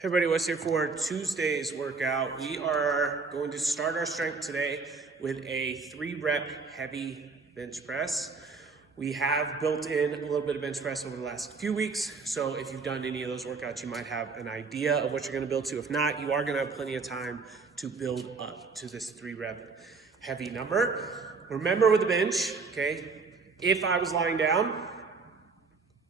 Hey everybody, Wes here for Tuesday's workout. We are going to start our strength today with a 3-rep heavy bench press. We have built in a little bit of bench press over the last few weeks, so if you've done any of those workouts, you might have an idea of what you're going to build to. If not, you are going to have plenty of time to build up to this 3-rep heavy number. Remember with the bench, okay, if I was lying down,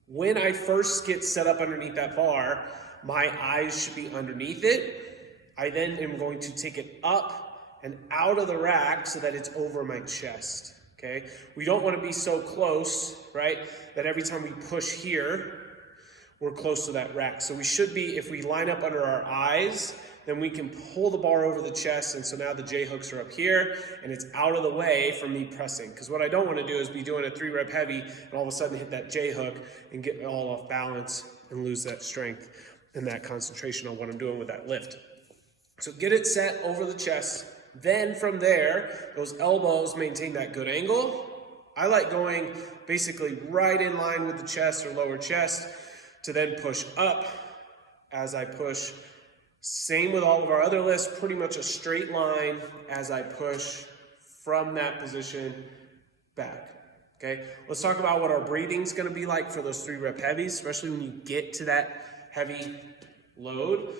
when I first get set up underneath that bar, my eyes should be underneath it. I then am going to take it up and out of the rack so that it's over my chest, okay? We don't want to be so close, right, that every time we push here, we're close to that rack. So we should be, if we line up under our eyes, then we can pull the bar over the chest, and so now the J hooks are up here, and it's out of the way from me pressing. Because what I don't want to do is be doing a 3-rep heavy, and all of a sudden hit that J hook and get all off balance and lose that strength and that concentration on what I'm doing with that lift. So get it set over the chest. Then from there, those elbows maintain that good angle. I like going basically right in line with the chest or lower chest to then push up as I push. Same with all of our other lifts, pretty much a straight line as I push from that position back. Okay, let's talk about what our breathing's gonna be like for those 3-rep heavies, especially when you get to that heavy load.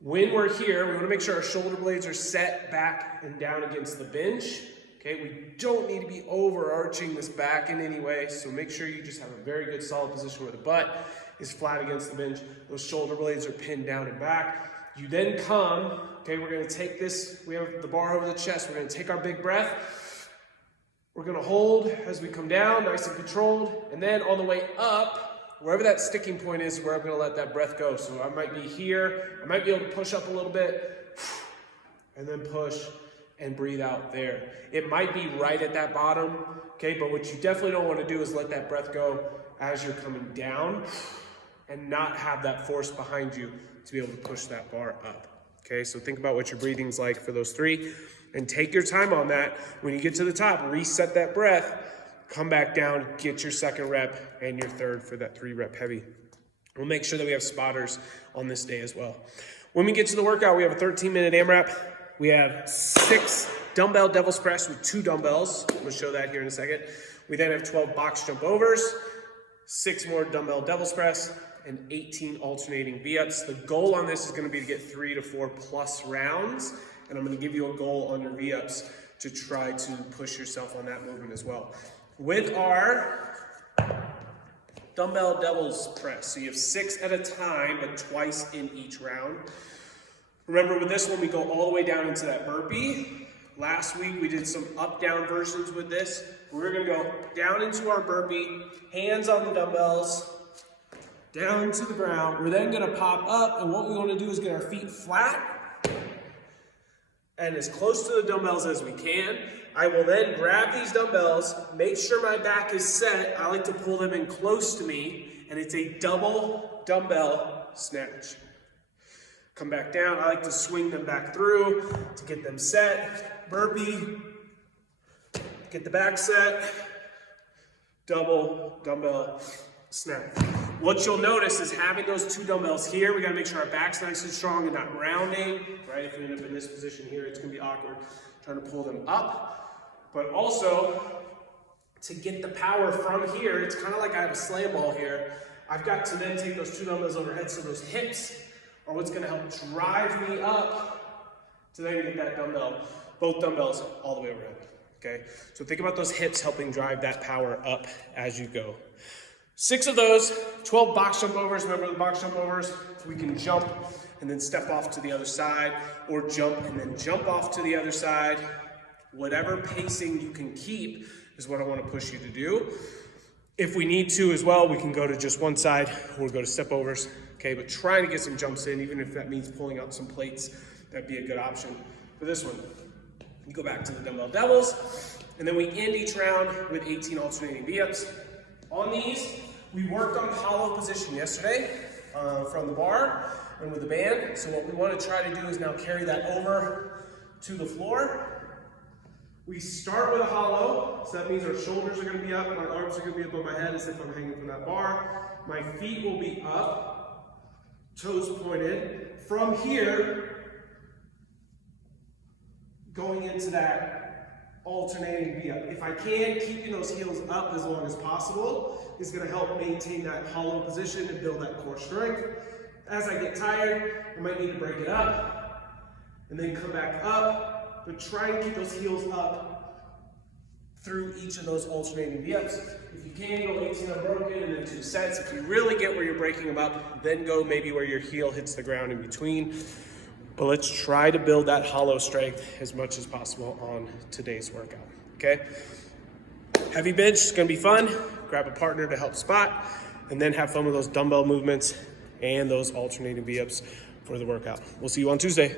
When we're here, we want to make sure our shoulder blades are set back and down against the bench. Okay, we don't need to be overarching this back in any way, so make sure you just have a very good solid position where the butt is flat against the bench. Those shoulder blades are pinned down and back. You then come, okay, we're going to take this, we have the bar over the chest, we're going to take our big breath. We're going to hold as we come down, nice and controlled, and then on the way up, wherever that sticking point is where I'm going to let that breath go. So I might be here, I might be able to push up a little bit, and then push and breathe out there. It might be right at that bottom, okay, but what you definitely don't want to do is let that breath go as you're coming down and not have that force behind you to be able to push that bar up. Okay, so think about what your breathing's like for those 3, and take your time on that. When you get to the top, reset that breath, come back down, get your 2nd rep and your 3rd for that 3-rep heavy. We'll make sure that we have spotters on this day as well. When we get to the workout, we have a 13-minute AMRAP. We have 6 dumbbell devil's press with 2 dumbbells. I'm gonna show that here in a second. We then have 12 box jump overs, 6 more dumbbell devil's press, and 18 alternating V-ups. The goal on this is gonna be to get 3 to 4 plus rounds, and I'm gonna give you a goal on your V-ups to try to push yourself on that movement as well. With our dumbbell devil's press, so you have 6 at a time, but twice in each round. Remember with this one, we go all the way down into that burpee. Last week, we did some up-down versions with this. We're gonna go down into our burpee, hands on the dumbbells, down to the ground. We're then gonna pop up, and what we wanna do is get our feet flat and as close to the dumbbells as we can. I will then grab these dumbbells, make sure my back is set. I like to pull them in close to me, and it's a double dumbbell snatch. Come back down. I like to swing them back through to get them set. Burpee, get the back set, double dumbbell snatch. What you'll notice is having those 2 dumbbells here, we gotta make sure our back's nice and strong and not rounding, right? If we end up in this position here, it's gonna be awkward trying to pull them up. But also, to get the power from here, it's kind of like I have a slam ball here. I've got to then take those 2 dumbbells overhead, so those hips are what's gonna help drive me up to then get that dumbbell, both dumbbells all the way overhead, okay? So think about those hips helping drive that power up as you go. 6 of those, 12 box jump overs. Remember the box jump overs? We can jump and then step off to the other side, or jump and then jump off to the other side. Whatever pacing you can keep is what I want to push you to do. If we need to as well, we can go to just one side, or go to step overs, okay? But trying to get some jumps in, even if that means pulling out some plates, that'd be a good option for this one. You go back to the dumbbell devils, and then we end each round with 18 alternating V-ups. On these, we worked on hollow position yesterday from the bar and with the band. So what we want to try to do is now carry that over to the floor. We start with a hollow, so that means our shoulders are going to be up, my arms are going to be above my head as if I'm hanging from that bar. My feet will be up toes pointed. From here, going into that alternating V-up. If I can, keeping those heels up as long as possible is gonna help maintain that hollow position and build that core strength. As I get tired, I might need to break it up and then come back up, but try and keep those heels up through each of those alternating V-ups. If you can, go 18 unbroken and then 2 sets. If you really get where you're breaking them up, then go maybe where your heel hits the ground in between. But let's try to build that hollow strength as much as possible on today's workout, okay? Heavy bench is gonna be fun. Grab a partner to help spot, and then have fun with those dumbbell movements and those alternating V-ups for the workout. We'll see you on Tuesday.